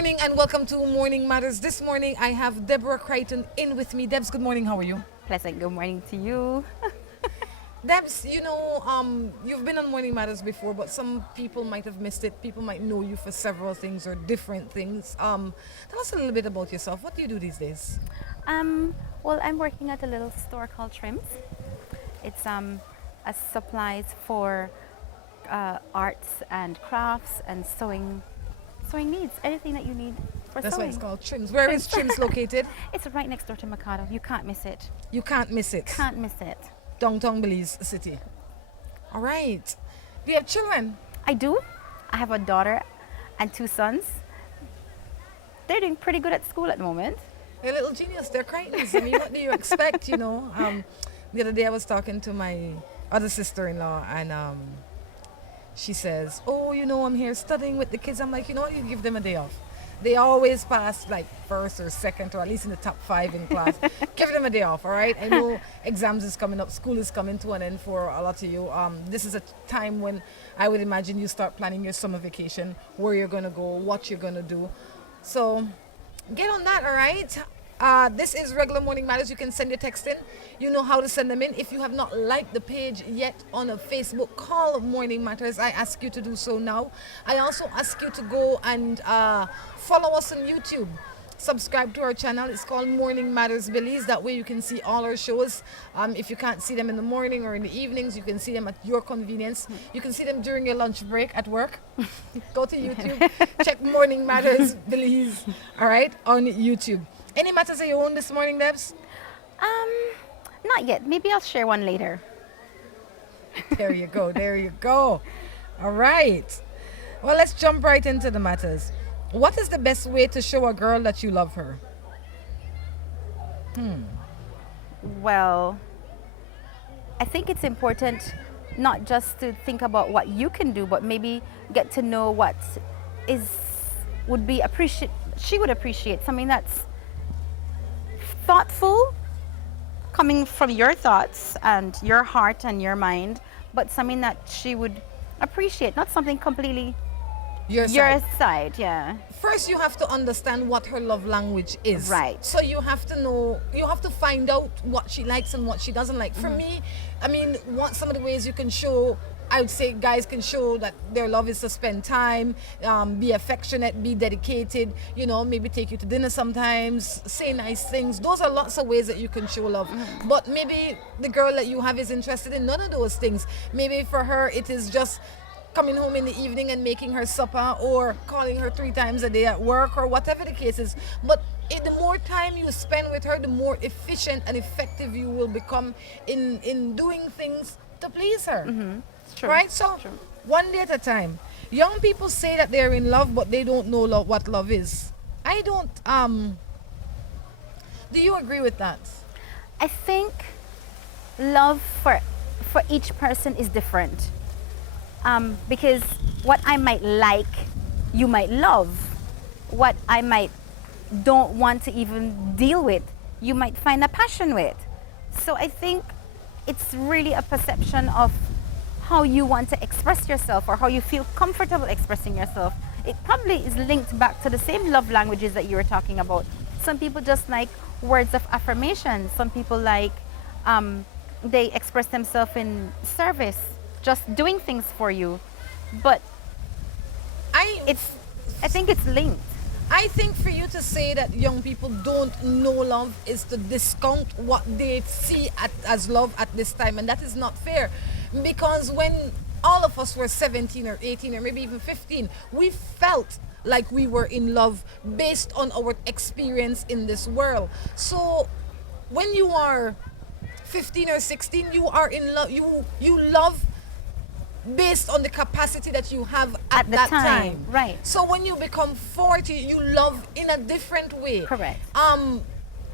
morning and welcome to Morning Matters. This morning I have Deborah Crichton in with me. Debs, good morning. How are you? Pleasant good morning to you. Debs, you've been on Morning Matters before, but some people might have missed it. People might know you for several things or different things. Tell us a little bit about yourself. What do you do these days? Well, I'm working at a little store called Trims. It's a supplies for arts and crafts and sewing needs. Anything that you need for That's why sewing. it's called Trims. Where is Trims located? It's right next door to Mikado. You can't miss it. You can't miss it. Can't miss it. Downtown Belize City. All right. Do you have children? I do. I have a daughter and 2 sons. They're doing pretty good at school at the moment. They're little genius. They're Crichtons. I mean, what do you expect, The other day I was talking to my other sister-in-law and she says, I'm here studying with the kids. I'm like, you give them a day off. They always pass like first or second or at least in the top 5 in class. Give them a day off, all right? I know exams is coming up. School is coming to an end for a lot of you. This is a time when I would imagine you start planning your summer vacation, where you're going to go, what you're going to do. So get on that, all right? This is Regular Morning Matters. You can send your text in. You know how to send them in. If you have not liked the page yet on a Facebook, call Morning Matters. I ask you to do so now. I also ask you to go and follow us on YouTube. Subscribe to our channel. It's called Morning Matters Belize. That way you can see all our shows. If you can't see them in the morning or in the evenings, you can see them at your convenience. You can see them during your lunch break at work. Go to YouTube. Check Morning Matters Belize. All right, on YouTube. Any matters that you own this morning, Debs? Not yet. Maybe I'll share one later. There you go. There you go. All right. Well, let's jump right into the matters. What is the best way to show a girl that you love her? Well, I think it's important not just to think about what you can do, but maybe get to know what she would appreciate something that's thoughtful, coming from your thoughts and your heart and your mind, but something that she would appreciate, not something completely your side. Yeah. First, you have to understand what her love language is. Right. So you have to know, you have to find out what she likes and what she doesn't like. For me, some of the ways you can show, I would say guys can show that their love is to spend time, be affectionate, be dedicated, maybe take you to dinner sometimes, say nice things. Those are lots of ways that you can show love. But maybe the girl that you have is interested in none of those things. Maybe for her it is just coming home in the evening and making her supper or calling her 3 times a day at work or whatever the case is. But the more time you spend with her, the more efficient and effective you will become in doing things to please her. True. Right? So, one day at a time. Young people say that they're in love, but they don't know what love is. I don't, do you agree with that? I think love for each person is different. Because what I might like, you might love. What I might don't want to even deal with, you might find a passion with. So I think it's really a perception of how you want to express yourself or how you feel comfortable expressing yourself. It probably is linked back to the same love languages that you were talking about. Some people just like words of affirmation. Some people like, they express themselves in service, just doing things for you. But I think it's linked. I think for you to say that young people don't know love is to discount what they see as love at this time, and that is not fair. Because when all of us were 17 or 18 or maybe even 15, we felt like we were in love based on our experience in this world. So when you are 15 or 16, you are in love. You love based on the capacity that you have at the that time. Right. So when you become 40, you love in a different way. Correct.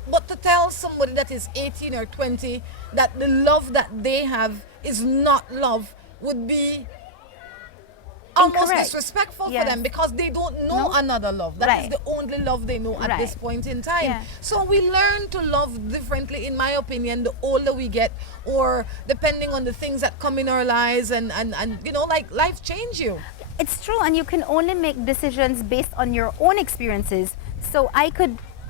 But to tell somebody that is 18 or 20 that the love that they have is not love would be almost Incorrect. disrespectful Yes. for them because they don't know No. another love. That is Right. the only love they know at this Right. point in time. Yeah. So we learn to love differently, in my opinion, the older we get, or depending on the things that come in our lives, and you know, like life change you. It's true, and you can only make decisions based on your own experiences. So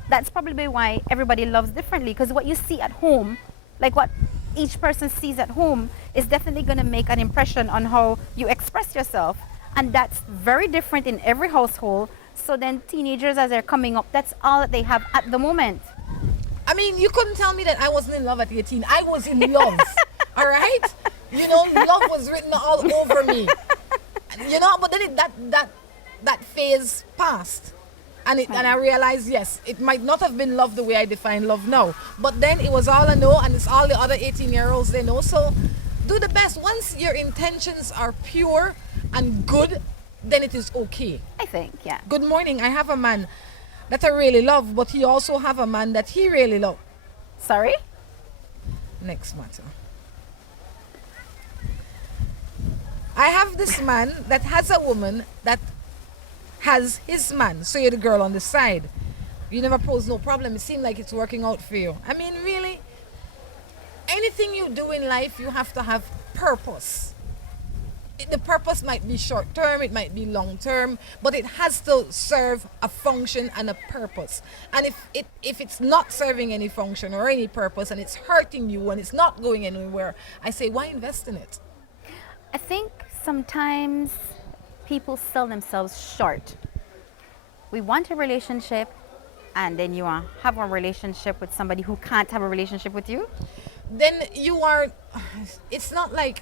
that's probably why everybody loves differently, because what you see at home, like what each person sees at home, is definitely going to make an impression on how you express yourself. And that's very different in every household. So then teenagers, as they're coming up, that's all that they have at the moment. I mean, you couldn't tell me that I wasn't in love at 18. I was in love. All right? You know, love was written all over me. You know, but then that phase passed. And I realized, yes, it might not have been love the way I define love now. But then it was all I know, and it's all the other 18-year-olds they know. So do the best. Once your intentions are pure and good, then it is okay. I think, yeah. Good morning. I have a man that I really love, but he also have a man that he really love. Sorry? Next matter. I have this man that has a woman that has his man. So you're the girl on the side. You never pose no problem. It seems like it's working out for you. I mean, really, anything you do in life, you have to have purpose. The purpose might be short term, it might be long term, but it has to serve a function and a purpose. And if it's not serving any function or any purpose, and it's hurting you and it's not going anywhere, I say, why invest in it? I think sometimes people sell themselves short. We want a relationship, and then you have a relationship with somebody who can't have a relationship with you. Then you are, it's not like,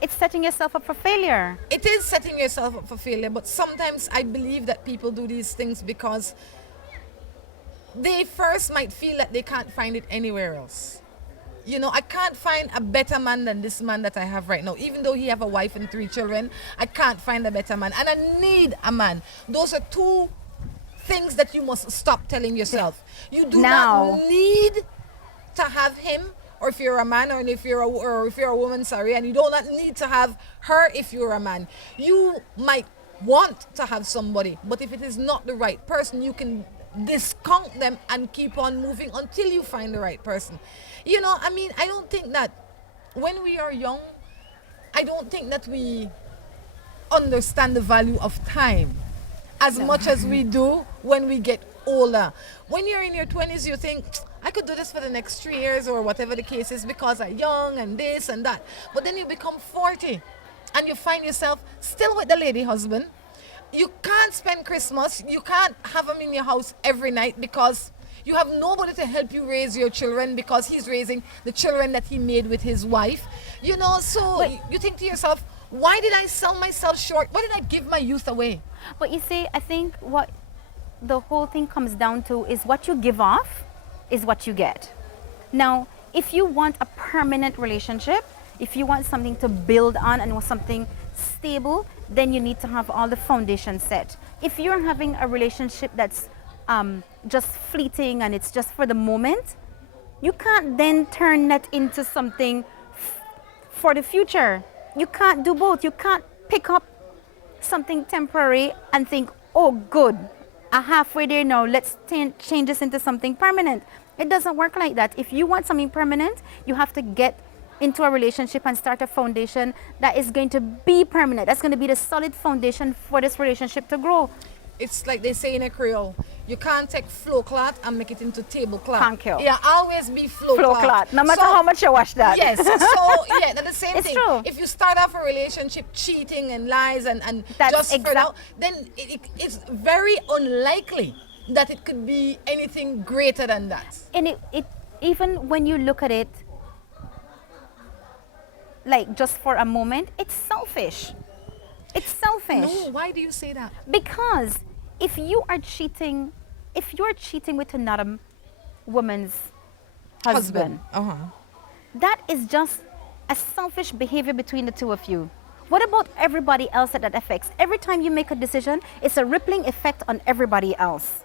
It's setting yourself up for failure. it is setting yourself up for failure, but sometimes I believe that people do these things because they first might feel that they can't find it anywhere else. You know, I can't find a better man than this man that I have right now. Even though he have a wife and 3 children, I can't find a better man. And I need a man. Those are 2 things that you must stop telling yourself. You do Now. not need to have him, or if you're a man, or if you're a woman, sorry, and you do not need to have her if you're a man. You might want to have somebody, but if it is not the right person, you can discount them and keep on moving until you find the right person. You know, I mean, I don't think that when we are young, I don't think that we understand the value of time as much as we do when we get older. When you're in your 20s, you think, I could do this for the next 3 years or whatever the case is because I'm young and this and that. But then you become 40 and you find yourself still with the lady husband. You can't spend Christmas. You can't have him in your house every night because you have nobody to help you raise your children because he's raising the children that he made with his wife. You know, so you think to yourself, why did I sell myself short? Why did I give my youth away? But you see, I think what the whole thing comes down to is what you give off is what you get. Now, if you want a permanent relationship, if you want something to build on and something stable, then you need to have all the foundation set. If you're having a relationship that's just fleeting and it's just for the moment, you can't then turn that into something for the future. You can't do both. You can't pick up something temporary and think, oh, good, I'm halfway there now, let's change this into something permanent. It doesn't work like that. If you want something permanent, you have to get into a relationship and start a foundation that is going to be permanent. That's going to be the solid foundation for this relationship to grow. It's like they say in a Creole, you can't take flow cloth and make it into tablecloth. Thank you. Yeah, always be flow cloth. No matter how much you wash that. Yes, so yeah, that's the same It's thing. true. If you start off a relationship cheating and lies and That's just for exact- now, then it's very unlikely that it could be anything greater than that. And it even when you look at it, like just for a moment, it's selfish. It's selfish. No, why do you say that? Because if you're cheating with another woman's husband, that is just a selfish behavior between the two of you. What about everybody else that affects? Every time you make a decision, it's a rippling effect on everybody else.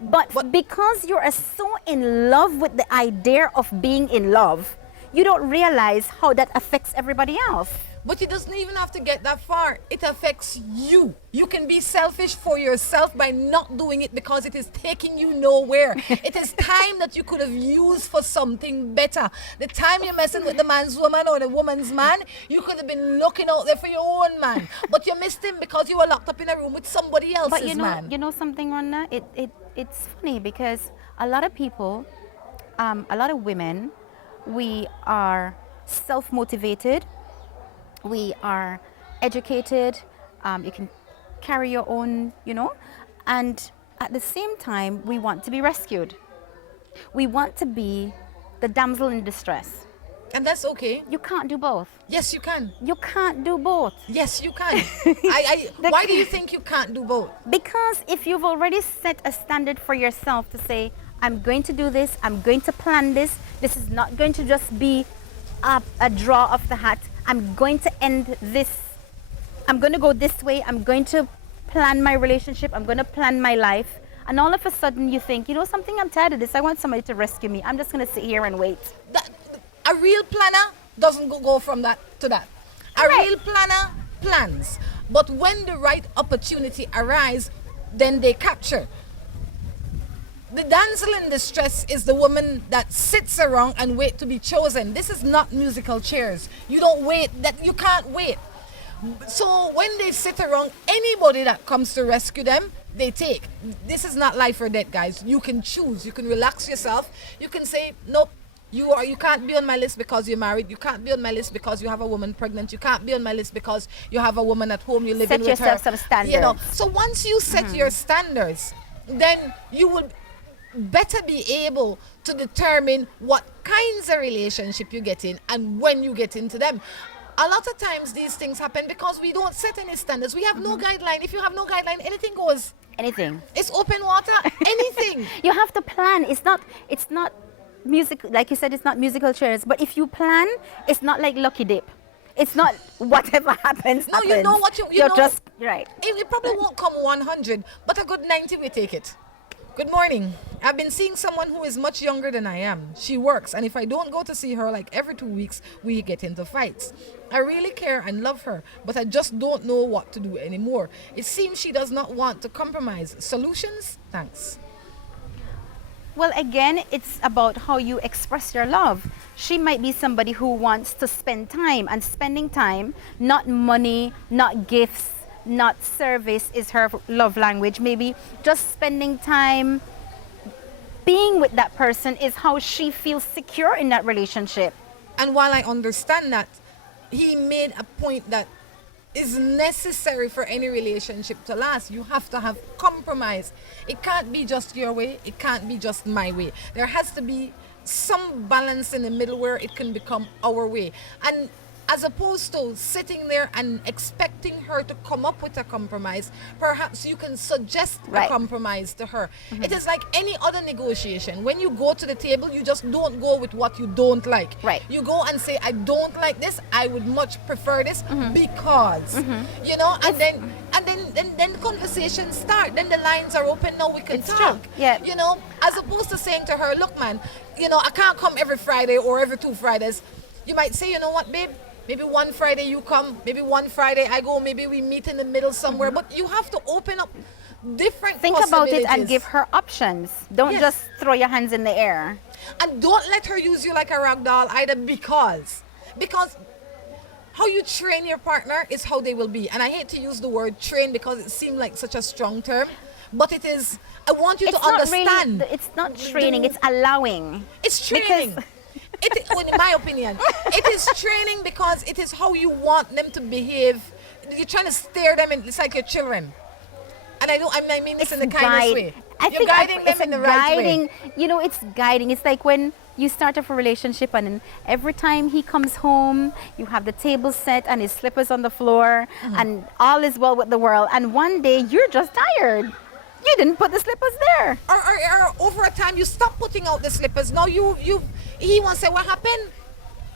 But because you are so in love with the idea of being in love, you don't realize how that affects everybody else. But it doesn't even have to get that far. It affects you. You can be selfish for yourself by not doing it because it is taking you nowhere. It is time that you could have used for something better. The time you're messing with the man's woman or the woman's man, you could have been looking out there for your own man. But you missed him because you were locked up in a room with somebody else's But man. you know something, Rhonda? It's funny because a lot of people, a lot of women, we are self-motivated, we are educated, you can carry your own, and at the same time, we want to be rescued. We want to be the damsel in distress. And that's okay. You can't do both. Yes, you can. You can't do both. Yes, you can. Why do you think you can't do both? Because if you've already set a standard for yourself to say, I'm going to do this, I'm going to plan this, this is not going to just be a draw of the hat, I'm going to end this, I'm going to go this way, I'm going to plan my relationship, I'm going to plan my life. And all of a sudden you think, something, I'm tired of this, I want somebody to rescue me, I'm just going to sit here and wait. A real planner doesn't go from that to that. A real planner plans. But when the right opportunity arises, then they capture. The damsel in distress is the woman that sits around and wait to be chosen. This is not musical chairs. You don't wait, you can't wait. So when they sit around, anybody that comes to rescue them, they take. This is not life or death, guys. You can choose. You can relax yourself. You can say, nope, you can't be on my list because you're married. You can't be on my list because you have a woman pregnant. You can't be on my list because you have a woman at home you're living with her. Set yourself some standards. So once you set your standards, then you will better be able to determine what kinds of relationship you get in and when you get into them. A lot of times these things happen because we don't set any standards. We have no guideline. If you have no guideline, anything goes. Anything. It's open water. Anything. You have to plan. It's not music, like you said, it's not musical chairs. But if you plan, it's not like lucky dip. It's not whatever happens. No, happens. you know what You're just right. It probably won't come 100, but a good 90 we take it. Good morning. I've been seeing someone who is much younger than I am. She works, and if I don't go to see her like every 2 weeks, we get into fights. I really care and love her, but I just don't know what to do anymore. It seems she does not want to compromise. Solutions? Thanks. Well, again, it's about how you express your love. She might be somebody who wants to spend time, and spending time, not money, not gifts, not service is her love language. Maybe just spending time being with that person is how she feels secure in that relationship. And while I understand that, he made a point that is necessary for any relationship to last. You have to have compromise. It can't be just your way. It can't be just my way. There has to be some balance in the middle where it can become our way. And as opposed to sitting there and expecting her to come up with a compromise, perhaps you can suggest a compromise to her. It is like any other negotiation. When you go to the table, you just don't go with what you don't like. You go and say, I don't like this, I would much prefer this because, and then the conversation start. Then the lines are open, now we can talk. As opposed to saying to her, look man, I can't come every Friday or every 2 Fridays. You might say, you know what, babe? Maybe one Friday you come, maybe one Friday I go, maybe we meet in the middle somewhere. But you have to open up different Think about it and give her options. Don't just throw your hands in the air. And don't let her use you like a rag doll either, because how you train your partner is how they will be. And I hate to use the word train because it seems like such a strong term. But it is, I want you to understand. It's not training, it's allowing. It's training. In my opinion, it is training because it is how you want them to behave. You're trying to steer them in. It's like your children, and I mean this in the kindest way. You're guiding them in the right way. It's guiding. It's like when you start off a relationship and then every time he comes home, you have the table set and his slippers on the floor and all is well with the world. And one day you're just tired. You didn't put the slippers there. Or over a time you stop putting out the slippers. Now he wants to say, what happened?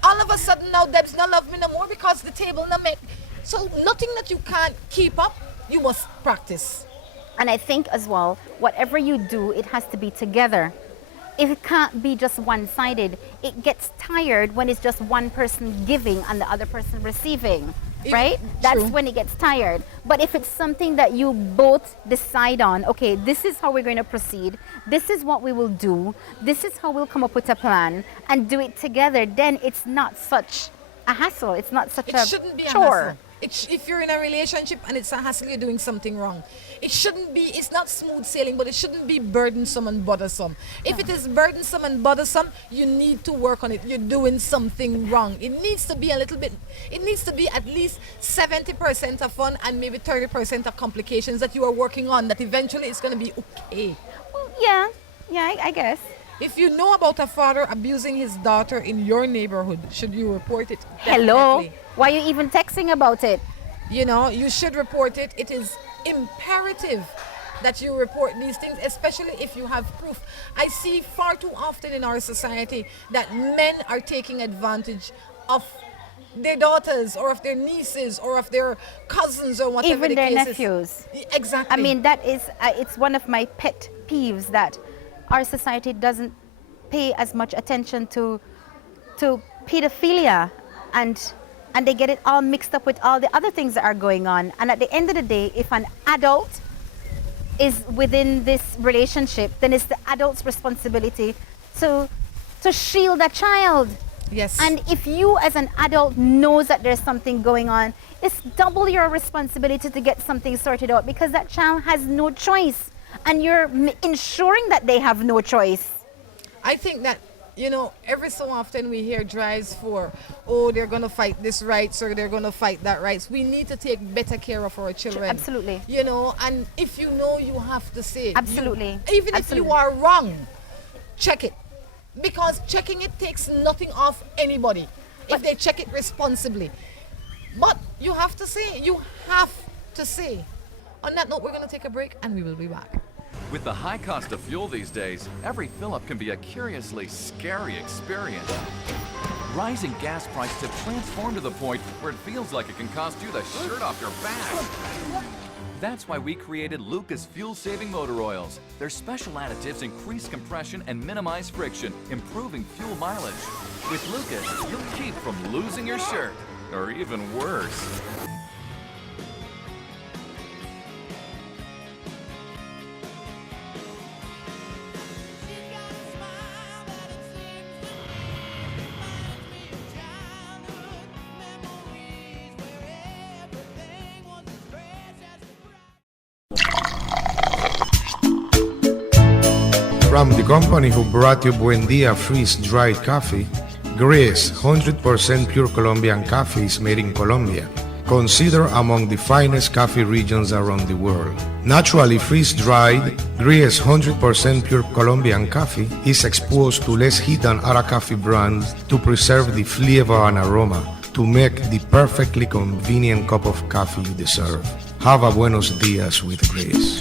All of a sudden now Deb's not love me no more because the table not make. So nothing that you can't keep up, you must practice. And I think as well, whatever you do, it has to be together. it can't be just one-sided. It gets tired when it's just one person giving and the other person receiving, right? That's when it gets tired. But if it's something that you both decide on, okay, this is how we're going to proceed, this is what we will do, this is how we'll come up with a plan and do it together, then it's not such a hassle. It's not such a shouldn't be chore. A hassle. If you're in a relationship and it's a hassle, you're doing something wrong. It shouldn't be, it's not smooth sailing, but it shouldn't be burdensome and bothersome. If it is burdensome and bothersome, you need to work on it. You're doing something wrong. It needs to be a little bit, it needs to be at least 70% of fun and maybe 30% of complications that you are working on, that eventually it's going to be okay. Well, yeah, I guess. If you know about a father abusing his daughter in your neighborhood, should you report it? Hello? Definitely. Why are you even texting about it? You know, you should report it. It is imperative that you report these things, especially if you have proof. I see far too often in our society that men are taking advantage of their daughters or of their nieces or of their cousins or whatever Even the their case nephews. is. Exactly. I mean, that is, it's one of my pet peeves that our society doesn't pay as much attention to pedophilia, and they get it all mixed up with all the other things that are going on. And at the end of the day, if an adult is within this relationship, then it's the adult's responsibility to shield a child. Yes. And if you as an adult knows that there's something going on, it's double your responsibility to get something sorted out, because that child has no choice. And you're ensuring that they have no choice. I think that, you know, every so often we hear drives for, oh, they're going to fight this rights or they're going to fight that rights. We need to take better care of our children. Absolutely. You know, and if you know, you have to say. Absolutely. Even if you are wrong, check it. Because checking it takes nothing off anybody if they check it responsibly. But you have to say. You have to say. On that note, we're going to take a break and we will be back. With the high cost of fuel these days, every fill-up can be a curiously scary experience. Rising gas prices have transformed to the point where it feels like it can cost you the shirt off your back. That's why we created Lucas fuel-saving motor oils. Their special additives increase compression and minimize friction, improving fuel mileage. With Lucas, you'll keep from losing your shirt, or even worse. From the company who brought you Buen Dia freeze-dried coffee, Gris 100% pure Colombian coffee is made in Colombia, considered among the finest coffee regions around the world. Naturally freeze-dried, Gris 100% pure Colombian coffee is exposed to less heat than other coffee brands to preserve the flavor and aroma to make the perfectly convenient cup of coffee you deserve. Have a buenos dias with Grace.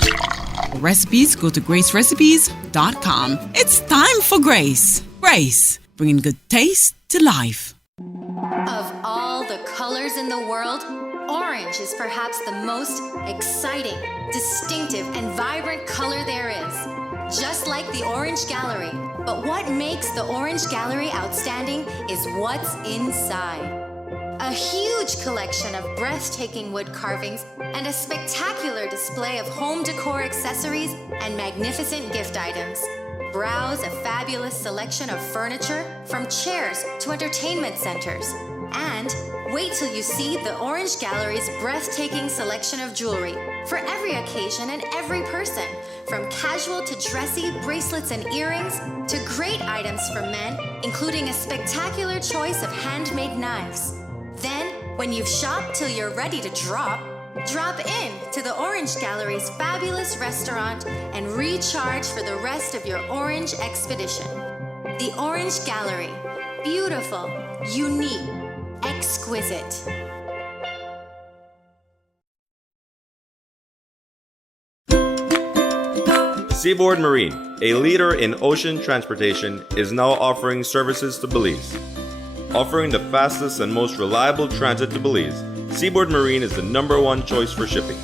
Recipes, go to gracerecipes.com. It's time for Grace. Grace, bringing good taste to life. Of all the colors in the world, orange is perhaps the most exciting, distinctive, and vibrant color there is. Just like the Orange Gallery. But what makes the Orange Gallery outstanding is what's inside. A huge collection of breathtaking wood carvings and a spectacular display of home decor accessories and magnificent gift items. Browse a fabulous selection of furniture, from chairs to entertainment centers. And wait till you see the Orange Gallery's breathtaking selection of jewelry for every occasion and every person, from casual to dressy bracelets and earrings to great items for men, including a spectacular choice of handmade knives. Then, when you've shopped till you're ready to drop in to the Orange Gallery's fabulous restaurant and recharge for the rest of your orange expedition. The Orange Gallery. Beautiful, unique, exquisite. Seaboard Marine, a leader in ocean transportation, is now offering services to Belize. Offering the fastest and most reliable transit to Belize, Seaboard Marine is the #1 choice for shipping.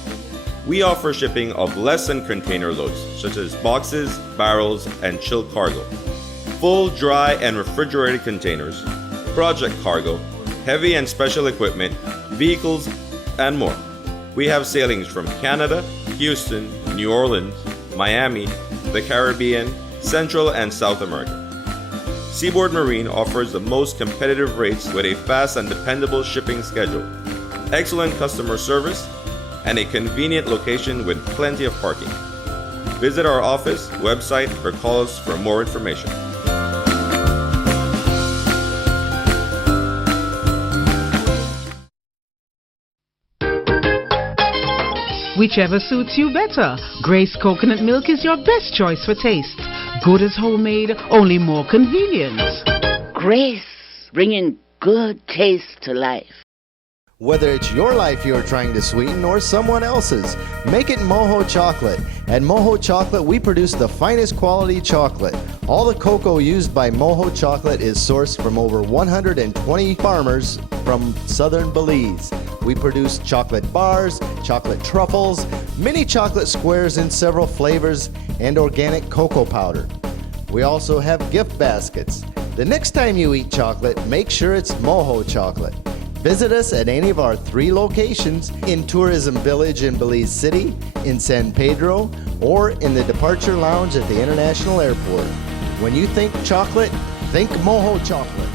We offer shipping of less than container loads, such as boxes, barrels, and chilled cargo. full, dry, and refrigerated containers, project cargo, heavy and special equipment, vehicles, and more. We have sailings from Canada, Houston, New Orleans, Miami, the Caribbean, Central and South America. Seaboard Marine offers the most competitive rates with a fast and dependable shipping schedule, excellent customer service, and a convenient location with plenty of parking. Visit our office, website, or call us for more information. Whichever suits you better, Grace Coconut Milk is your best choice for taste. Good as homemade, only more convenient. Grace, bringing good taste to life. Whether it's your life you're trying to sweeten or someone else's, make it Moho Chocolate. At Moho Chocolate, we produce the finest quality chocolate. All the cocoa used by Moho Chocolate is sourced from over 120 farmers from southern Belize. We produce chocolate bars, chocolate truffles, mini chocolate squares in several flavors, and organic cocoa powder. We also have gift baskets. The next time you eat chocolate, make sure it's Moho Chocolate. Visit us at any of our 3 locations in Tourism Village in Belize City, in San Pedro, or in the Departure Lounge at the International Airport. When you think chocolate, think Moho Chocolate.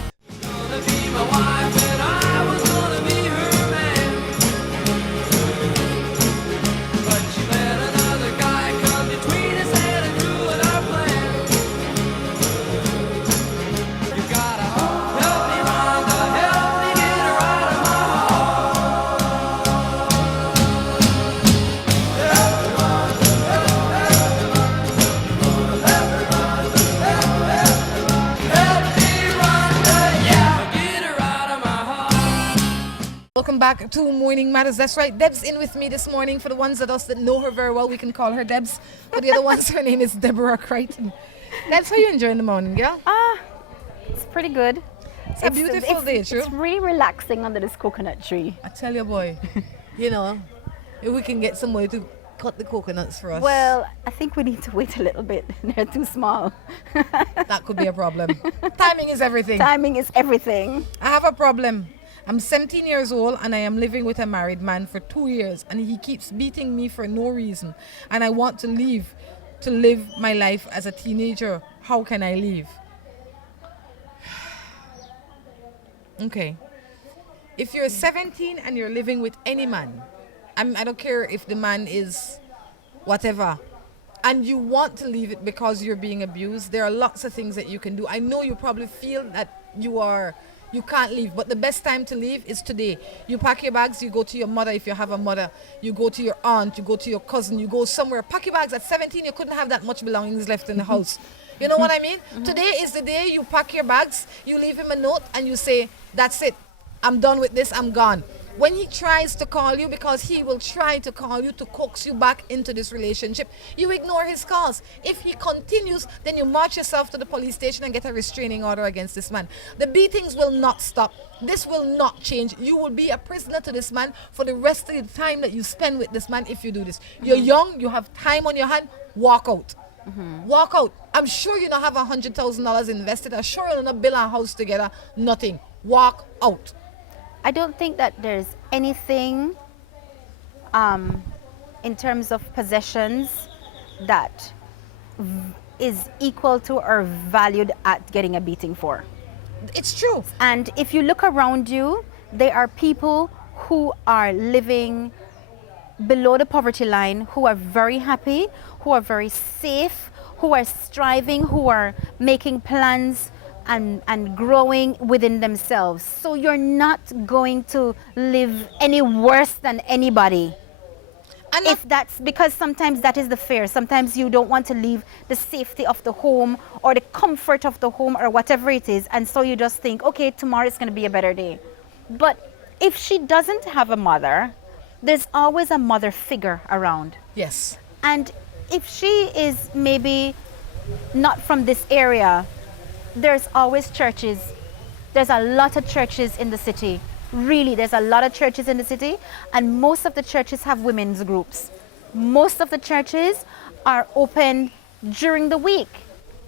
Welcome back to Morning Matters. That's right, Deb's in with me this morning. For the ones of us that know her very well, we can call her Debs. For the other ones, her name is Deborah Crichton. Debs, how you enjoying the morning, girl? It's pretty good. It's a beautiful day, true? It's really relaxing under this coconut tree. I tell you, boy, you know, if we can get somebody to cut the coconuts for us. Well, I think we need to wait a little bit. They're too small. That could be a problem. Timing is everything. Timing is everything. I have a problem. I'm 17 years old and I am living with a married man for 2 years and he keeps beating me for no reason. And I want to leave to live my life as a teenager. How can I leave? Okay. If you're 17 and you're living with any man, I don't care if the man is whatever, and you want to leave it because you're being abused, there are lots of things that you can do. I know you probably feel that you can't leave, but the best time to leave is today. You pack your bags, you go to your mother if you have a mother, you go to your aunt, you go to your cousin, you go somewhere. Pack your bags. At 17, you couldn't have that much belongings left in the house. You know what I mean? Today is the day you pack your bags, you leave him a note, and you say, that's it. I'm done with this, I'm gone. When he tries to call you, because he will try to call you to coax you back into this relationship, you ignore his calls. If he continues, then you march yourself to the police station and get a restraining order against this man. The beatings will not stop. This will not change. You will be a prisoner to this man for the rest of the time that you spend with this man if you do this. You're young, you have time on your hand, walk out. Walk out. I'm sure you don't have $100,000 invested. I'm sure you'll not build a house together. Nothing. Walk out. I don't think that there's anything in terms of possessions that is equal to or valued at getting a beating for. It's true. And if you look around you, there are people who are living below the poverty line, who are very happy, who are very safe, who are striving, who are making plans and growing within themselves. So you're not going to live any worse than anybody. And if that's because sometimes that is the fear. Sometimes you don't want to leave the safety of the home or the comfort of the home or whatever it is. And so you just think, okay, tomorrow is going to be a better day. But if she doesn't have a mother, there's always a mother figure around. Yes. And if she is maybe not from this area, there's always churches. There's a lot of churches in the city. Really, there's a lot of churches in the city, and most of the churches have women's groups. Most of the churches are open during the week.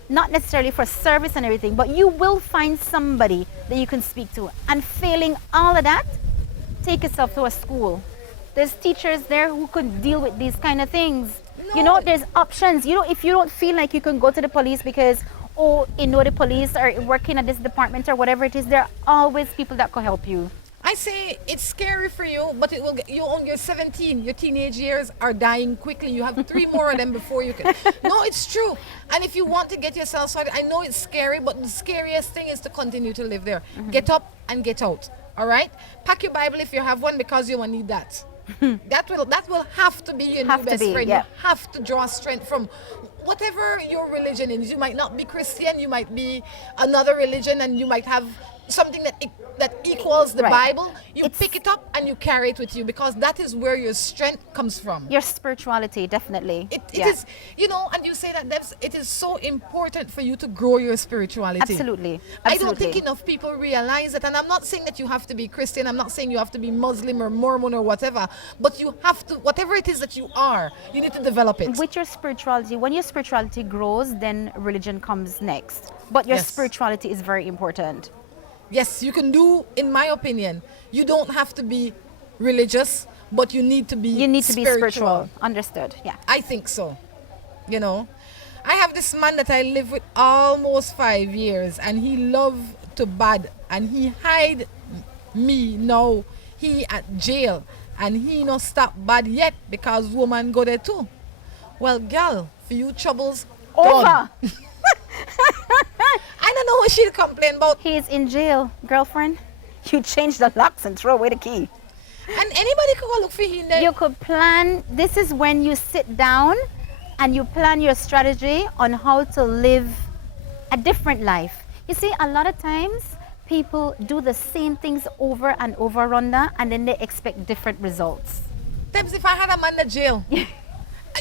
not necessarily for service and everything, but you will find somebody that you can speak to. And failing all of that, take yourself to a school. There's teachers there who could deal with these kind of things. No. You know, there's options. You know, if you don't feel like you can go to the police because, oh, you know, the police are working at this department or whatever it is, there are always people that can help you. I say it's scary for you, but it will get you on your 17. Your teenage years are dying quickly. You have 3 more of them before you can. No, it's true. And if you want to get yourself started, I know it's scary, but the scariest thing is to continue to live there. Get up and get out. All right? Pack your Bible if you have one, because you will need that. that will have to be your new best friend. Yeah. You have to draw strength from whatever your religion is. You might not be Christian, you might be another religion, and you might have something that equals the Bible. You pick it up and you carry it with you, because that is where your strength comes from. Your spirituality, definitely. It is, you know, and you say that it is so important for you to grow your spirituality. Absolutely. I don't think enough people realize it. And I'm not saying that you have to be Christian. I'm not saying you have to be Muslim or Mormon or whatever. But you have to, whatever it is that you are, you need to develop it. With your spirituality, when your spirituality grows, then religion comes next. But your spirituality is very important. Yes, you can do, in my opinion, you don't have to be religious, but you need to be spiritual. Understood, yeah. I think so. You know, I have this man that I live with almost 5 years, and he loved to bad, and he hide me now. He at jail, and he not stop bad yet, because woman go there too. Well, girl, for you troubles over. I don't know what she'll complain about. He's in jail, girlfriend. You change the locks and throw away the key. And anybody could go look for him there. You could plan. This is when you sit down and you plan your strategy on how to live a different life. You see, a lot of times people do the same things over and over, Rhonda, and then they expect different results. Times if I had a man in jail,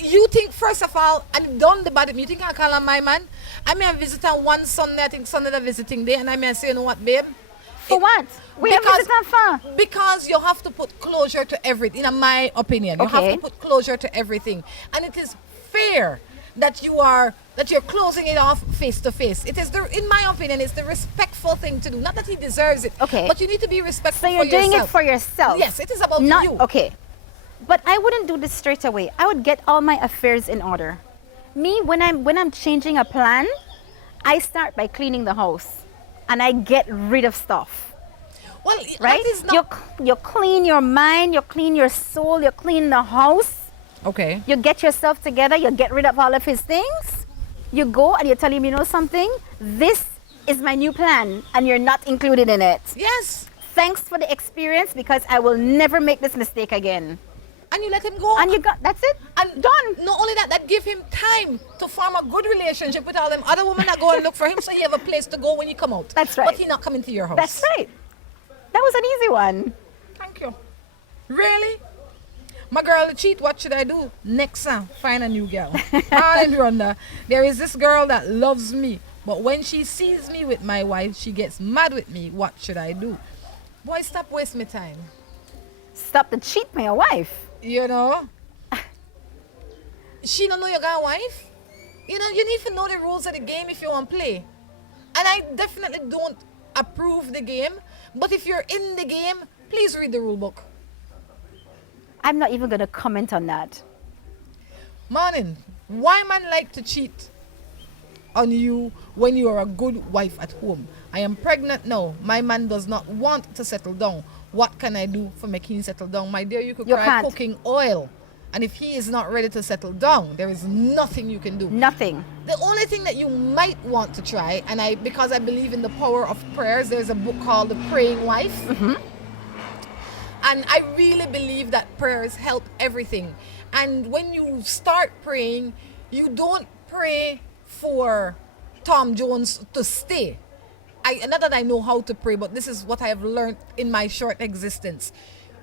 you think, first of all, and done the bad, you think I call him my man? I may have visited one Sunday, I think Sunday the visiting day, and I may say, you know what, babe? For what? We have visited for? Because you have to put closure to everything, in my opinion. You have to put closure to everything. And it is fair that you're closing it off face to face. It is, in my opinion, it's the respectful thing to do. Not that he deserves it, but you need to be respectful for yourself. So you're doing it for yourself? Yes, it is about you. Okay. But I wouldn't do this straight away. I would get all my affairs in order. Me, when I'm changing a plan, I start by cleaning the house, and I get rid of stuff. Well, right? You clean your mind, you clean your soul, you clean the house. Okay. You get yourself together, you get rid of all of his things. You go and you tell him, you know something? This is my new plan, and you're not included in it. Yes. Thanks for the experience, because I will never make this mistake again. And you let him go. And that's it. And done. Not only that give him time to form a good relationship with all them other women that go and look for him, so you have a place to go when you come out. That's right. But he's not coming to your house. That's right. That was an easy one. Thank you. Really? My girl cheat, what should I do? Next time, find a new girl. And Rhonda, there is this girl that loves me, but when she sees me with my wife, she gets mad with me. What should I do? Boy, stop wasting my time. Stop the cheat my wife. You know? She don't know you got a wife. You know, you need to know the rules of the game if you want to play. And I definitely don't approve the game, but if you're in the game, please read the rule book. I'm not even going to comment on that. Morning. Why man like to cheat on you when you are a good wife at home? I am pregnant now. My man does not want to settle down. What can I do for making him settle down? My dear, you could try cooking oil. And if he is not ready to settle down, there is nothing you can do. Nothing. The only thing that you might want to try, and because I believe in the power of prayers, there's a book called The Praying Wife. Mm-hmm. And I really believe that prayers help everything. And when you start praying, you don't pray for Tom Jones to stay. Not that I know how to pray, but this is what I have learned in my short existence.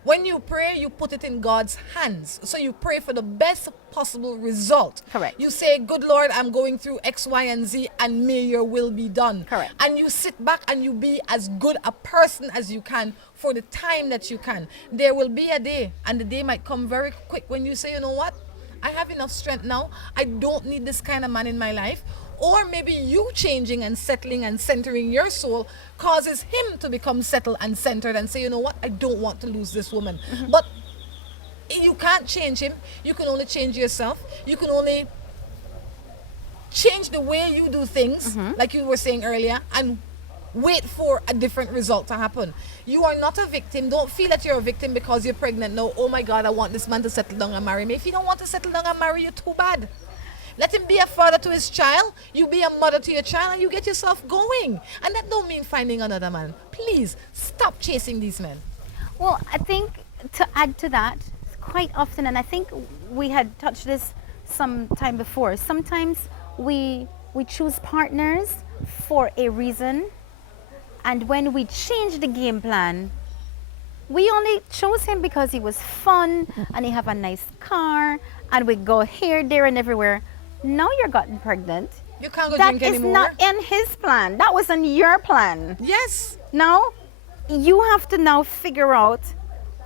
When you pray, you put it in God's hands. So you pray for the best possible result. Correct. You say, good Lord, I'm going through X, Y, and Z, and may your will be done. Correct. And you sit back and you be as good a person as you can for the time that you can. There will be a day, and the day might come very quick when you say, you know what? I have enough strength now. I don't need this kind of man in my life. Or maybe you changing and settling and centering your soul causes him to become settled and centered and say, you know what, I don't want to lose this woman. But you can't change him. You can only change yourself. You can only change the way you do things, like you were saying earlier, and wait for a different result to happen. You are not a victim. Don't feel that you're a victim because you're pregnant. No, oh my God, I want this man to settle down and marry me. If he don't want to settle down and marry you, too bad. Let him be a father to his child, you be a mother to your child, and you get yourself going. And that don't mean finding another man. Please, stop chasing these men. Well, I think to add to that, quite often, and I think we had touched this some time before, sometimes we choose partners for a reason, and when we change the game plan, we only chose him because he was fun and he have a nice car and we go here, there and everywhere. Now you're gotten pregnant. You can't go drink anymore. That is not in his plan. That was in your plan. Yes. Now, you have to now figure out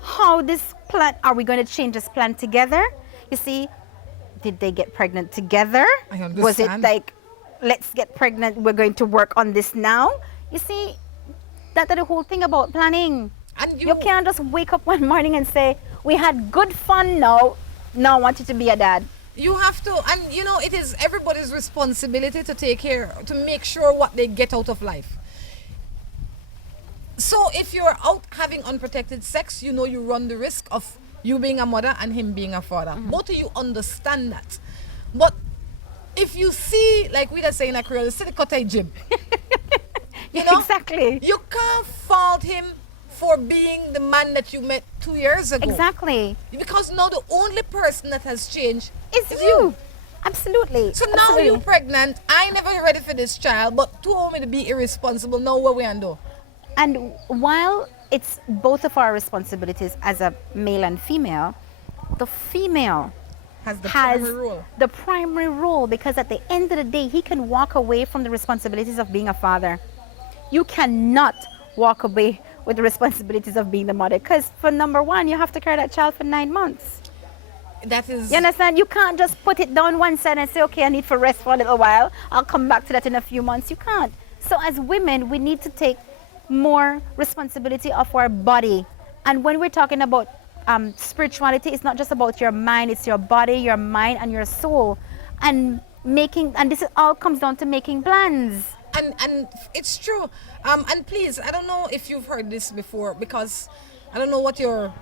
how this plan, are we going to change this plan together? You see, did they get pregnant together? I understand. Was it like, let's get pregnant, we're going to work on this now? You see, that's the whole thing about planning. And you can't just wake up one morning and say, we had good fun now I want you to be a dad. You have to, and you know, it is everybody's responsibility to take care, to make sure what they get out of life. So if you're out having unprotected sex, you know you run the risk of you being a mother and him being a father. Both of you understand that. But if you see, like we are saying in Creole, see the cottage gym. You know? Exactly. You can't fault him for being the man that you met 2 years ago. Exactly. Because now the only person that has changed is you. Absolutely. So now you're pregnant. I never ready for this child, but to me to be irresponsible. Now what we do? And while it's both of our responsibilities as a male and female, the female has the primary role, because at the end of the day, he can walk away from the responsibilities of being a father. You cannot walk away with the responsibilities of being the mother, because for number one, you have to carry that child for 9 months. That is... You understand? You can't just put it down one side and say, okay, I need to rest for a little while. I'll come back to that in a few months. You can't. So as women, we need to take more responsibility of our body. And when we're talking about spirituality, it's not just about your mind, it's your body, your mind, and your soul. And this all comes down to making plans. And it's true. And please, I don't know if you've heard this before, because I don't know what your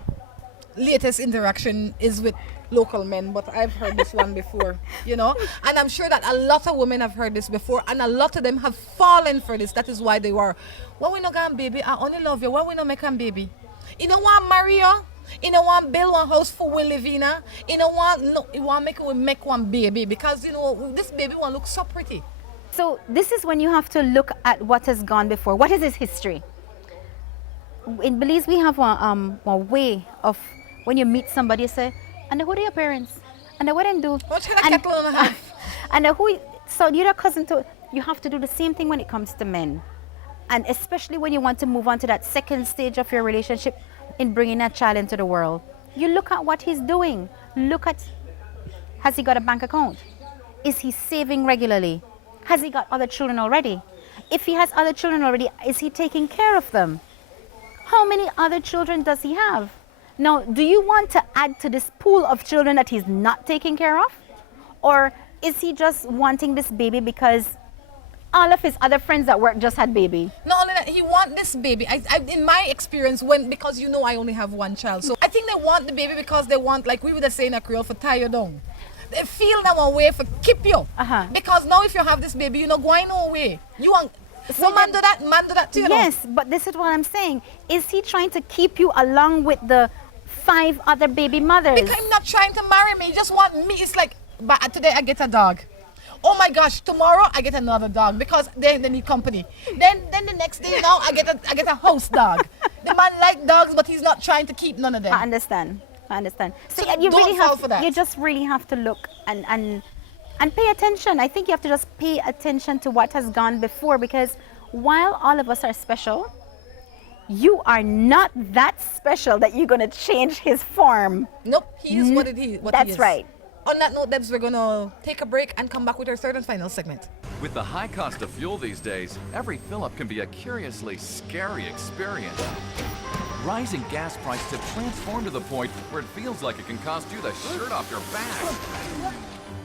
latest interaction is with local men, but I've heard this one before, you know, and I'm sure that a lot of women have heard this before, and a lot of them have fallen for this. That is why they were, when we no get baby, I only love you. When we no make a baby, you don't want marry you, you don't want build one house for we live in, you don't want, no, you want make one baby, because you know this baby one looks so pretty. So this is when you have to look at what has gone before. What is his history? In Belize, we have a way of, when you meet somebody, you say, and who are your parents? And what them do? What kind of kettle and a half? And so the other cousin too, you have to do the same thing when it comes to men. And especially when you want to move on to that second stage of your relationship in bringing that child into the world. You look at what he's doing. Look at, has he got a bank account? Is he saving regularly? Has he got other children already? If he has other children already, is he taking care of them? How many other children does he have? Now, do you want to add to this pool of children that he's not taking care of? Or is he just wanting this baby because all of his other friends at work just had baby? Not only that, he want this baby. In my experience, because you know I only have one child, so I think they want the baby because they want, like we would say in a Creole, for tie you down. They feel now a way for keep you. Because now if you have this baby, you're not going away. You want... So man do that too. Yes, but this is what I'm saying. Is he trying to keep you along with the 5 other baby mothers? Because I'm not trying to marry me. He just want me. It's like, but today I get a dog. Oh my gosh, tomorrow I get another dog because they need company. Then the next day now I get a house dog. The man like dogs, but he's not trying to keep none of them. I understand. So you don't really fall have for that. You just really have to look and pay attention. I think you have to just pay attention to what has gone before, because while all of us are special, you are not that special that you're going to change his form. Nope, he is what it is. That's right. On that note, Debs, we're going to take a break and come back with our third and final segment. With the high cost of fuel these days, every fill-up can be a curiously scary experience. Rising gas prices have transformed to the point where it feels like it can cost you the shirt off your back.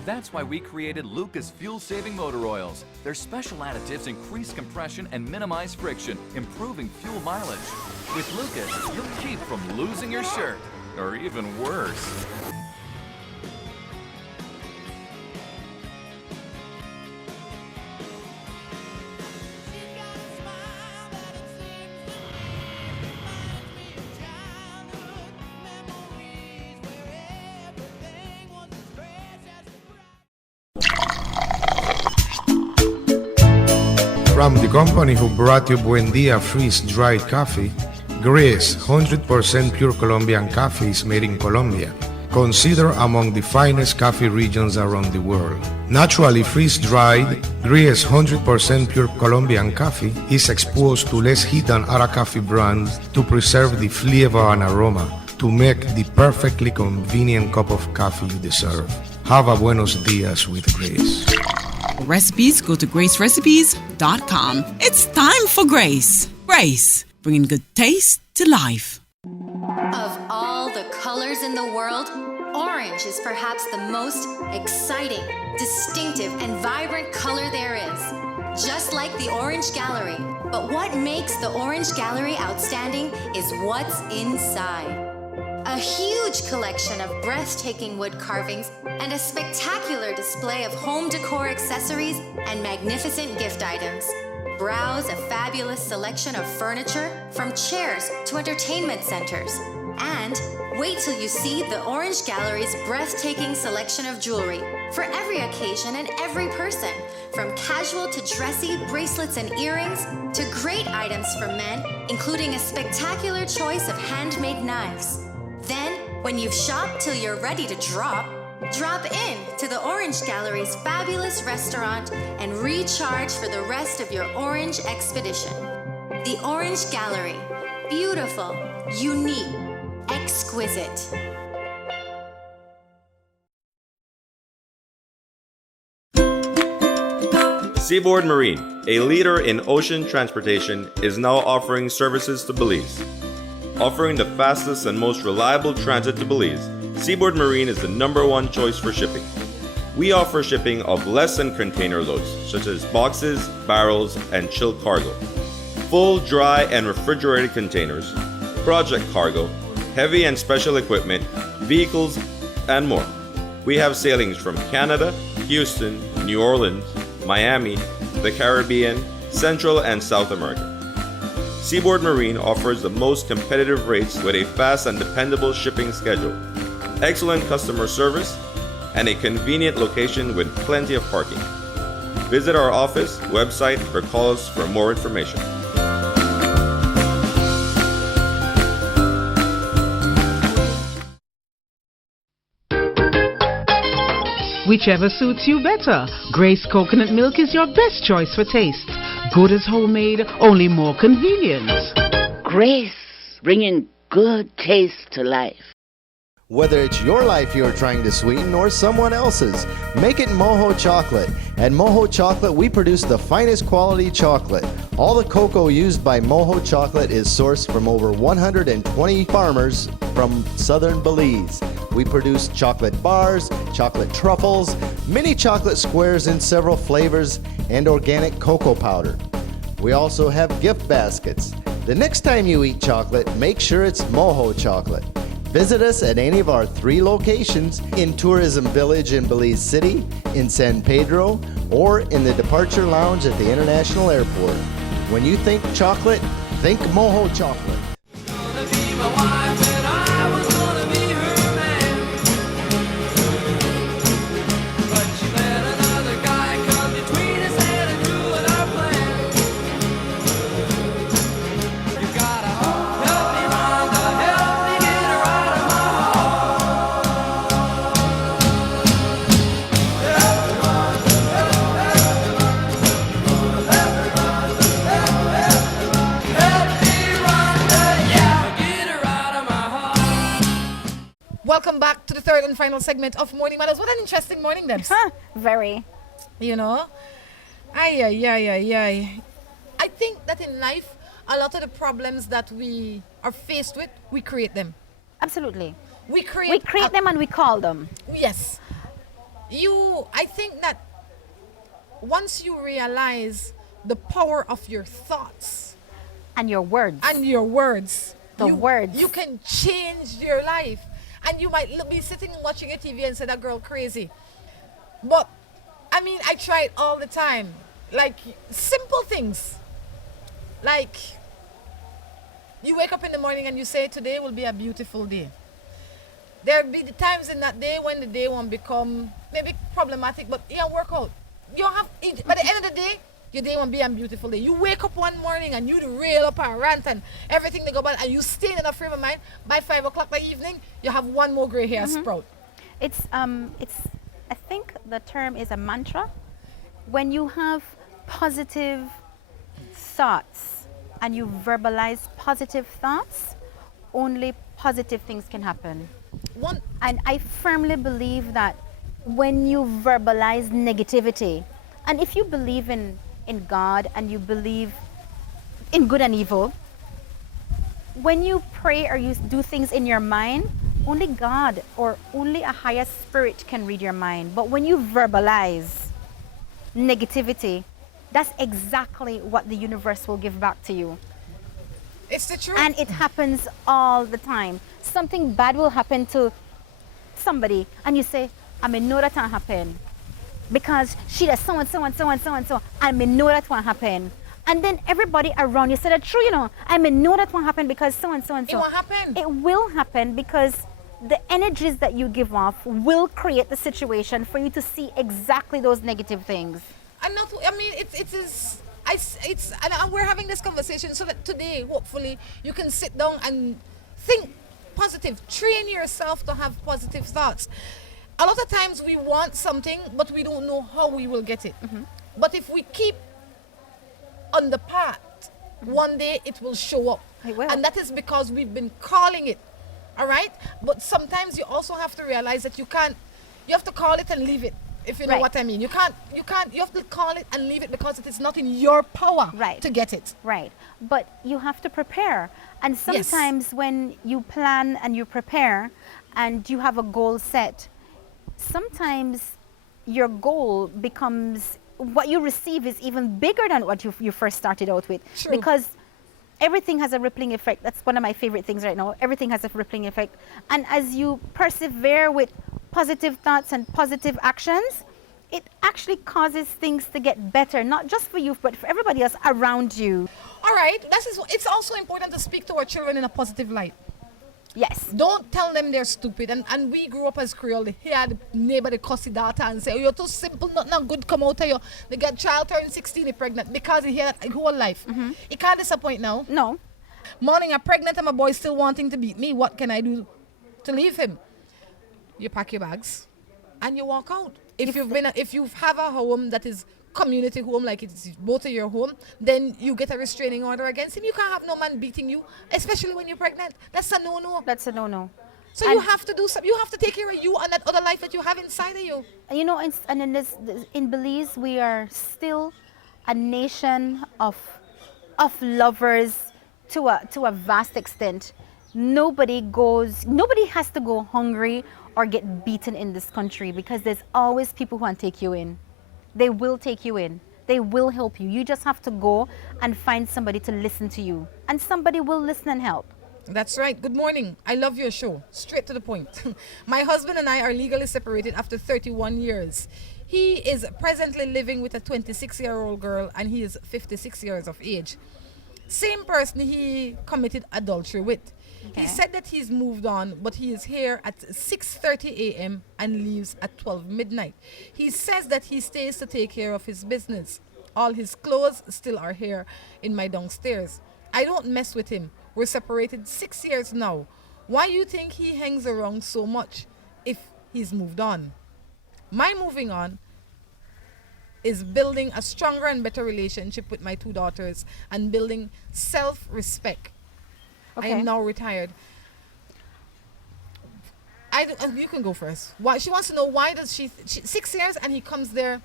That's why we created Lucas fuel-saving motor oils. Their special additives increase compression and minimize friction, improving fuel mileage. With Lucas, you'll keep from losing your shirt, or even worse. From the company who brought you Buendia freeze-dried coffee, Gris 100% pure Colombian coffee is made in Colombia, considered among the finest coffee regions around the world. Naturally freeze-dried, Gris 100% pure Colombian coffee is exposed to less heat than other coffee brands to preserve the flavor and aroma to make the perfectly convenient cup of coffee you deserve. Have a buenos dias with Grace. For recipes, go to gracerecipes.com. It's time for Grace. Grace, bringing good taste to life. Of all the colors in the world, orange is perhaps the most exciting, distinctive, and vibrant color there is. Just like the Orange Gallery. But what makes the Orange Gallery outstanding is what's inside. A huge collection of breathtaking wood carvings and a spectacular display of home decor accessories and magnificent gift items. Browse a fabulous selection of furniture from chairs to entertainment centers. And wait till you see the Orange Gallery's breathtaking selection of jewelry for every occasion and every person, from casual to dressy bracelets and earrings to great items for men, including a spectacular choice of handmade knives. Then, when you've shopped till you're ready to drop in to the Orange Gallery's fabulous restaurant and recharge for the rest of your orange expedition. The Orange Gallery. Beautiful, unique, exquisite. Seaboard Marine, a leader in ocean transportation, is now offering services to Belize. Offering the fastest and most reliable transit to Belize, Seaboard Marine is the #1 choice for shipping. We offer shipping of less than container loads, such as boxes, barrels, and chilled cargo, full, dry, and refrigerated containers, project cargo, heavy and special equipment, vehicles, and more. We have sailings from Canada, Houston, New Orleans, Miami, the Caribbean, Central and South America. Seaboard Marine offers the most competitive rates with a fast and dependable shipping schedule, excellent customer service, and a convenient location with plenty of parking. Visit our office, website, or call us for more information. Whichever suits you better. Grace coconut milk is your best choice for taste. Good as homemade, only more convenient. Grace, bringing good taste to life. Whether it's your life you're trying to sweeten or someone else's, make it Mojo Chocolate. At Mojo Chocolate, we produce the finest quality chocolate. All the cocoa used by Mojo Chocolate is sourced from over 120 farmers from southern Belize. We produce chocolate bars, chocolate truffles, mini chocolate squares in several flavors, and organic cocoa powder. We also have gift baskets. The next time you eat chocolate, make sure it's Mojo Chocolate. Visit us at any of our 3 locations in Tourism Village in Belize City, in San Pedro, or in the Departure Lounge at the International Airport. When you think chocolate, think Mojo Chocolate. and final segment of Morning Matters. What an interesting morning, Debs. Very. You know? Ay. I think that in life, a lot of the problems that we are faced with, we create them. Absolutely. We create them and we call them. Yes. I think that once you realize the power of your thoughts and your words, you can change your life. And you might be sitting and watching a TV and say, that girl crazy. But I mean, I try it all the time. Like simple things. Like you wake up in the morning and you say, today will be a beautiful day. There'll be the times in that day when the day won't become maybe problematic, but work out. You have, by the end of the day, your day won't be a beautiful day. You wake up one morning and you rail up and rant and everything they go by, and you stay in a frame of mind. By 5 o'clock that evening, you have one more gray hair sprout. It's I think the term is a mantra. When you have positive thoughts and you verbalize positive thoughts, only positive things can happen. And I firmly believe that when you verbalize negativity, and if you believe in God and you believe in good and evil, when you pray or you do things in your mind, only God or only a higher spirit can read your mind. But when you verbalize negativity, that's exactly what the universe will give back to you. It's the truth. And it happens all the time. Something bad will happen to somebody and you say, I may know that won't happen because she does so and so and so and so and so. I may know that won't happen. And then everybody around you said that true, I may know that won't happen because so and so and so. It won't happen. It will happen because the energies that you give off will create the situation for you to see exactly those negative things. And not, I mean, and we're having this conversation so that today, hopefully, you can sit down and think positive. Train yourself to have positive thoughts. A lot of times we want something, but we don't know how we will get it. But if we keep on the path, one day it will show up. It will. And that is because we've been calling it. All right? But sometimes you also have to realize that you have to call it and leave it. If you know what I mean. You have to call it and leave it because it is not in your power to get it. Right. But you have to prepare. And sometimes when you plan and you prepare and you have a goal set, sometimes your goal becomes, what you receive is even bigger than what you first started out with. True. Because everything has a rippling effect. That's one of my favorite things right now. Everything has a rippling effect. And as you persevere with positive thoughts and positive actions, it actually causes things to get better, not just for you, but for everybody else around you. All right. It's also important to speak to our children in a positive light. Yes. Don't tell them they're stupid. And we grew up as Creole. They hear the neighbor, the cussy daughter, and say, oh, you're too simple, nothing good come out of you. They get child turn 16, they pregnant, because they hear that their whole life. It can't disappoint now. No. Morning, I'm pregnant and my boy still wanting to beat me. What can I do to leave him? You pack your bags and you walk out. If you have a home that is community home, like it's both of your home, then you get a restraining order against him. You can't have no man beating you, especially when you're pregnant. That's a no-no. That's a no-no. So you have to do something. You have to take care of you and that other life that you have inside of you. In Belize, we are still a nation of lovers to a vast extent. Nobody has to go hungry or get beaten in this country because there's always people who want to take you in. They will take you in. They will help you. You just have to go and find somebody to listen to you. And somebody will listen and help. That's right. Good morning. I love your show. Straight to the point. My husband and I are legally separated after 31 years. He is presently living with a 26-year-old girl and he is 56 years of age. Same person he committed adultery with. Okay. He said that he's moved on, but he is here at 6:30 a.m. and leaves at 12 midnight. He says that he stays to take care of his business. All his clothes still are here in my downstairs. I don't mess with him. We're separated 6 years now. Why you think he hangs around so much if he's moved on? My moving on is building a stronger and better relationship with my two daughters and building self-respect. Okay. I am now retired. You can go first. Why she wants to know why does she 6 years and he comes there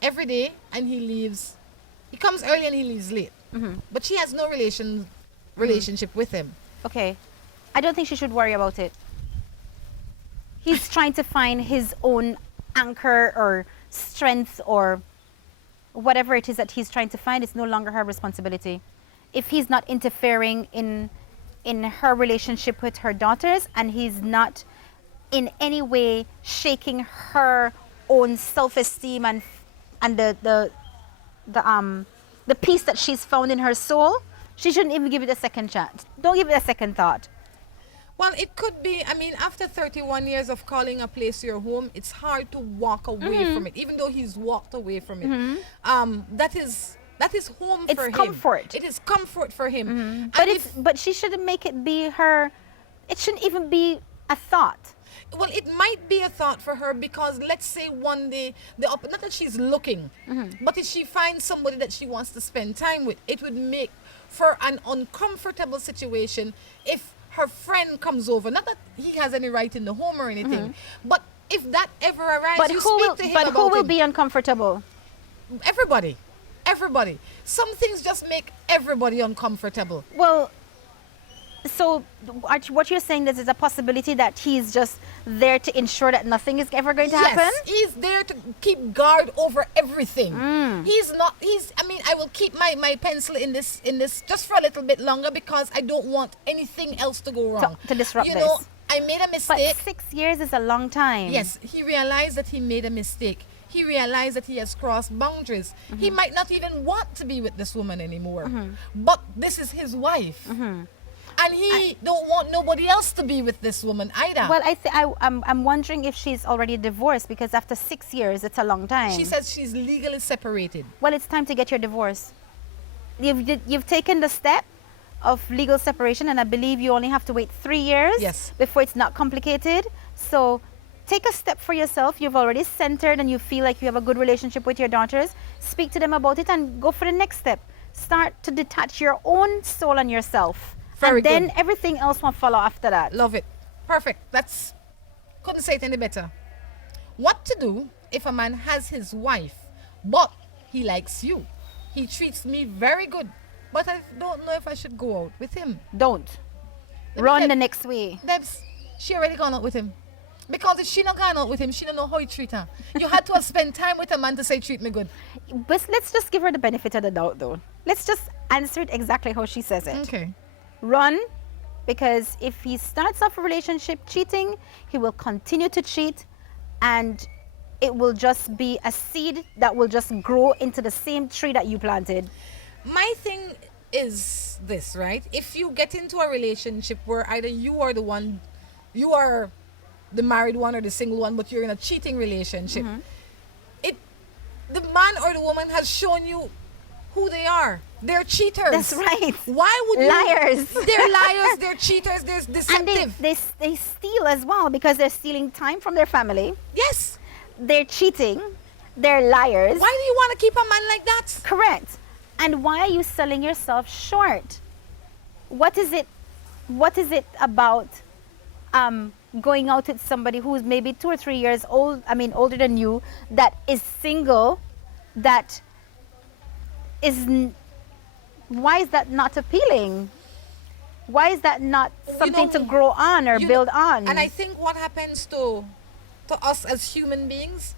every day and he leaves. He comes early and he leaves late. But she has no relationship with him. Okay. I don't think she should worry about it. He's trying to find his own anchor or strength or whatever it is that he's trying to find. It's no longer her responsibility. If he's not interfering in her relationship with her daughters and he's not in any way shaking her own self-esteem and the peace that she's found in her soul, she shouldn't even give it a second chance. Don't give it a second thought. Well, it could be, I mean, after 31 years of calling a place your home, it's hard to walk away from it, even though he's walked away from it. That is home for him. It's comfort. It is comfort for him. But she shouldn't make it be her, it shouldn't even be a thought. Well, it might be a thought for her because let's say one day, not that she's looking, but if she finds somebody that she wants to spend time with, it would make for an uncomfortable situation if her friend comes over. Not that he has any right in the home or anything, but if that ever arrives, But you who speak will, to him but about who will it. be uncomfortable? Everybody. Some things just make everybody uncomfortable. Well, so what you're saying is there's a possibility that he's just there to ensure that nothing is ever going to happen? Yes, he's there to keep guard over everything. I will keep my pencil in this just for a little bit longer because I don't want anything else to go wrong. To disrupt you this. know, I made a mistake. But 6 years is a long time. Yes, he realized that he made a mistake. He realized that he has crossed boundaries. He might not even want to be with this woman anymore. But this is his wife. And he don't want nobody else to be with this woman either. Well, I'm wondering if she's already divorced because after 6 years, it's a long time. She says she's legally separated. Well, it's time to get your divorce. You've taken the step of legal separation, and I believe you only have to wait 3 years before it's not complicated. So take a step for yourself. You've already centered and you feel like you have a good relationship with your daughters. Speak to them about it and go for the next step. Start to detach your own soul and yourself. Very then good. everything else will follow after that. Love it. Perfect. Couldn't say it any better. What to do if a man has his wife, but he likes you? He treats me very good, but I don't know if I should go out with him. Don't. Run the next way. Debs, she already gone out with him. Because if she not gone out with him, she don't know how he treat her. You had to have spent time with a man to say treat me good. But let's just give her the benefit of the doubt though. Let's just answer it exactly how she says it. Okay. Run, because if he starts off a relationship cheating, he will continue to cheat, and it will just be a seed that will just grow into the same tree that you planted. My thing is this, right? If you get into a relationship where either you are the married one or the single one, but you're in a cheating relationship, the man or the woman has shown you who they are. They're cheaters. That's right. Why would you? Liars. They're liars. They're cheaters. They're deceptive. And they steal as well because they're stealing time from their family. Yes. They're cheating. They're liars. Why do you want to keep a man like that? Correct. And why are you selling yourself short? What is it about going out with somebody who's maybe 2 or 3 years old, older than you, that is single, that is, why is that not appealing? Why is that not something to grow on or build on? And I think what happens to us as human beings,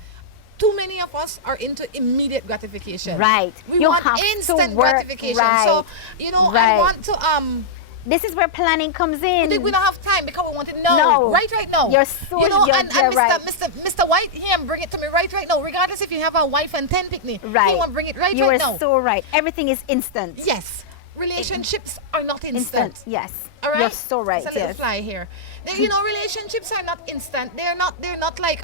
too many of us are into immediate gratification. Right. We want instant gratification. Right. So, I want to this is where planning comes in. We don't have time because we want it now. Right now. You're so and Mr. right. Mr. White, here, bring it to me right now. Regardless if you have a wife and 10 picnic. Right. He want bring it right now. You are so right. Everything is instant. Yes. Relationships are not instant. Yes. All right. You're so right. It's a little fly here. Relationships are not instant. They're not like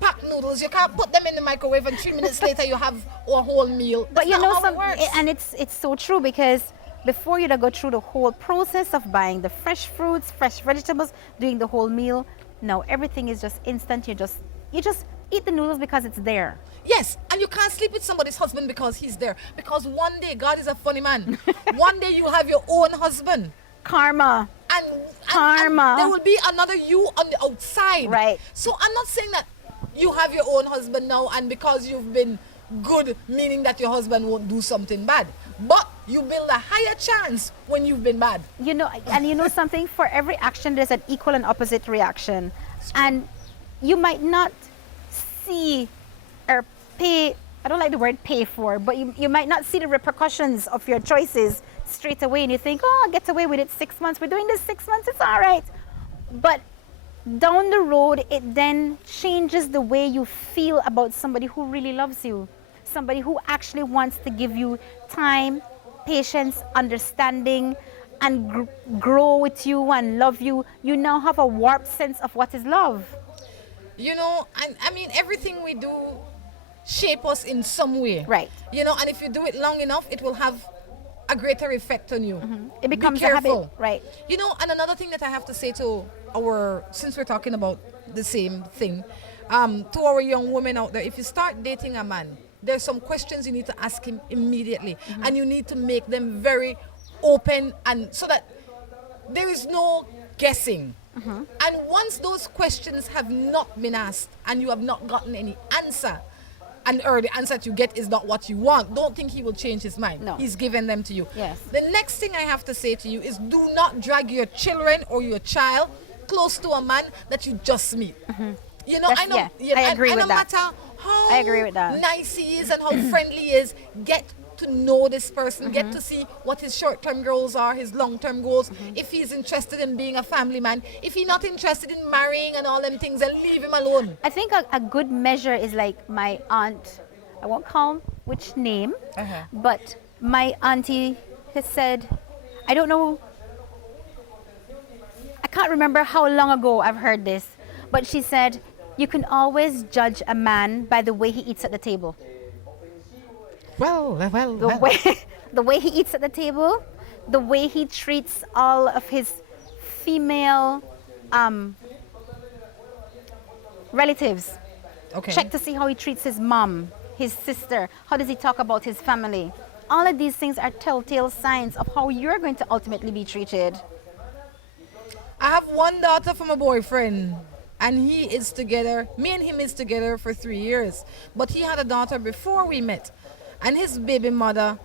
packed noodles. You can't put them in the microwave and 3 minutes later you have a whole meal. But That's and it's so true, because before you go through the whole process of buying the fresh fruits, fresh vegetables, doing the whole meal, now everything is just instant. You just eat the noodles because it's there. Yes, and you can't sleep with somebody's husband because he's there. Because one day, God is a funny man. One day you'll have your own husband. Karma. karma. And there will be another you on the outside. Right. So I'm not saying that you have your own husband now, and because you've been good, meaning that your husband won't do something bad. But you build a higher chance when you've been bad. You know, and you know something, for every action there's an equal and opposite reaction. And you might not see or pay, I don't like the word pay for, but you might not see the repercussions of your choices straight away, and you think, oh, I'll get away with it 6 months, we're doing this 6 months, it's all right. But down the road, it then changes the way you feel about somebody who really loves you, somebody who actually wants to give you time, patience, understanding, and grow with you and love you. You now have a warped sense of what is love. You know, I mean, everything we do shape us in some way. Right. You know, and if you do it long enough, it will have a greater effect on you. It becomes Be a careful. habit. Right. You know, and another thing that I have to say to since we're talking about the same thing, to our young women out there, if you start dating a man, there's some questions you need to ask him immediately, and you need to make them very open, and so that there is no guessing. And once those questions have not been asked and you have not gotten any answer, or the answer that you get is not what you want, don't think he will change his mind. No. He's given them to you. Yes. The next thing I have to say to you is, do not drag your children or your child close to a man that you just meet. You know, I know. I agree with no that. matter how I agree with that. nice he is and how friendly he is, get to know this person, get to see what his short-term goals are, his long-term goals. If he's interested in being a family man, if he's not interested in marrying and all them things, then leave him alone. I think a good measure is like my aunt, I won't call which name, but my auntie has said, I don't know, I can't remember how long ago I've heard this, but she said, you can always judge a man by the way he eats at the table. The way he eats at the table, the way he treats all of his female relatives. Okay. Check to see how he treats his mom, his sister. How does he talk about his family? All of these things are telltale signs of how you're going to ultimately be treated. I have one daughter from a boyfriend, and he is together, me and him is together for 3 years. But he had a daughter before we met, and his baby mother.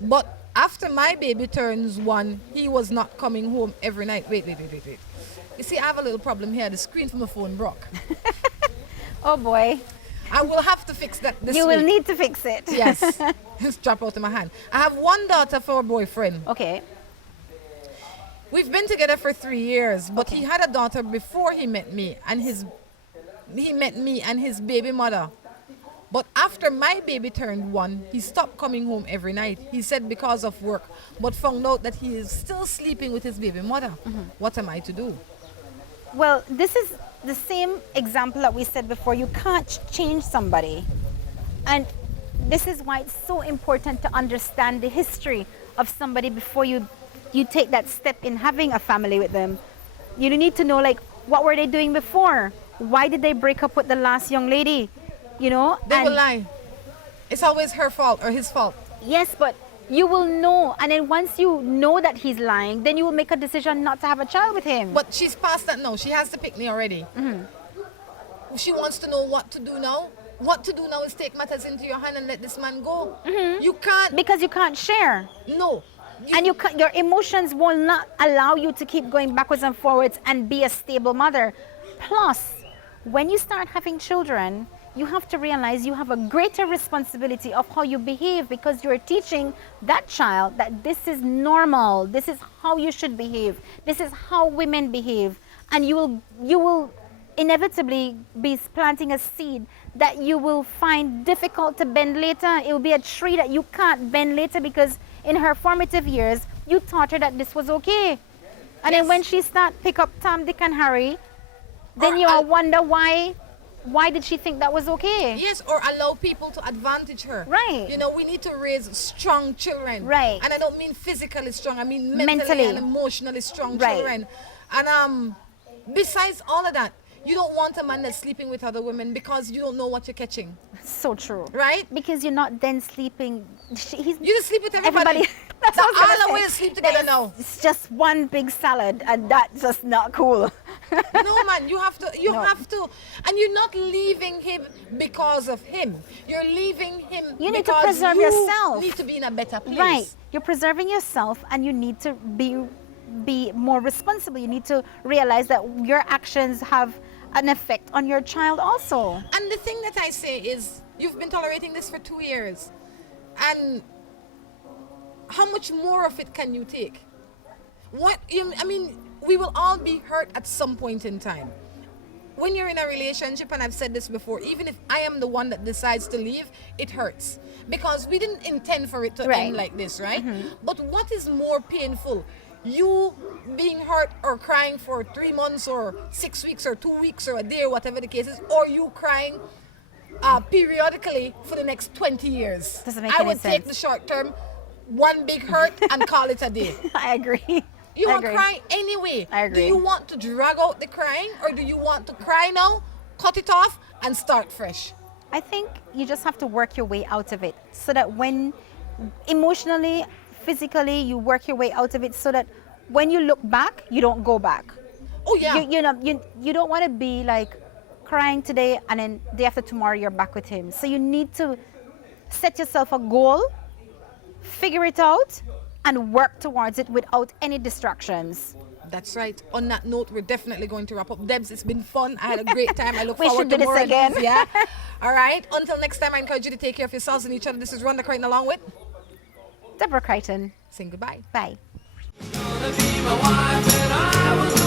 But after my baby turns 1, he was not coming home every night. Wait. You see, I have a little problem here. The screen from my phone broke. Oh boy. I will have to fix that this You week. will need to fix it. Yes. It's dropped out of my hand. I have one daughter for a boyfriend. Okay. We've been together for 3 years, but he had a daughter before he met me, and he met me and his baby mother. But after my baby turned 1, he stopped coming home every night. He said because of work, but found out that he is still sleeping with his baby mother. What am I to do? Well, this is the same example that we said before. You can't change somebody. And this is why it's so important to understand the history of somebody before you take that step in having a family with them. You need to know, like, what were they doing before? Why did they break up with the last young lady? You know? They will lie. It's always her fault or his fault. Yes, but you will know. And then once you know that he's lying, then you will make a decision not to have a child with him. But she's past that now. She has to pick me already. She wants to know what to do now. What to do now is take matters into your hand and let this man go. You can't. Because you can't share. No. And your emotions will not allow you to keep going backwards and forwards and be a stable mother. Plus, when you start having children, you have to realize you have a greater responsibility of how you behave, because you're teaching that child that this is normal, this is how you should behave, this is how women behave, and you will inevitably be planting a seed that you will find difficult to bend later. It will be a tree that you can't bend later, because in her formative years, you taught her that this was okay. And then when she start pick up Tom, Dick, and Harry, then you'll wonder why did she think that was okay? Yes, or allow people to advantage her. Right. You know, we need to raise strong children. Right. And I don't mean physically strong, I mean mentally and emotionally strong children. And besides all of that, you don't want a man that's sleeping with other women because you don't know what you're catching. So true. Right? Because you're not then sleeping. You just sleep with everybody. That's So what I was all gonna the say. way sleep together now. It's just one big salad, and that's just not cool. No, man, you have to, No. and you're not leaving him because of him. You're leaving him You need to because preserve you yourself. need to be in a better place. Right. You're preserving yourself, and you need to be more responsible. You need to realize that your actions have an effect on your child also. And the thing that I say is, you've been tolerating this for 2 years, and how much more of it can you take? I mean, we will all be hurt at some point in time. When you're in a relationship, and I've said this before, even if I am the one that decides to leave, it hurts. Because we didn't intend for it to end like this, right? But what is more painful? You being hurt or crying for 3 months or 6 weeks or 2 weeks or a day or whatever the case is, or you crying periodically for the next 20 years. Doesn't make I any would take sense. the short term, one big hurt, and call it a day. I agree. You I want to agree. cry anyway. I agree. Do you want to drag out the crying, or do you want to cry now, cut it off, and start fresh? I think you just have to work your way out of it, so that when emotionally, physically, you work your way out of it, so that when you look back, you don't go back. Oh yeah. You don't want to be like crying today and then day after tomorrow you're back with him. So you need to set yourself a goal, figure it out, and work towards it without any distractions. That's right. On that note, we're definitely going to wrap up. Debs, it's been fun. I had a great time. I look We forward should to do more this of these, again. yeah. All right. Until next time, I encourage you to take care of yourselves and each other. This is Rhonda Crichton along with Deborah Crichton. saying goodbye. Bye. Gonna be my wife and I was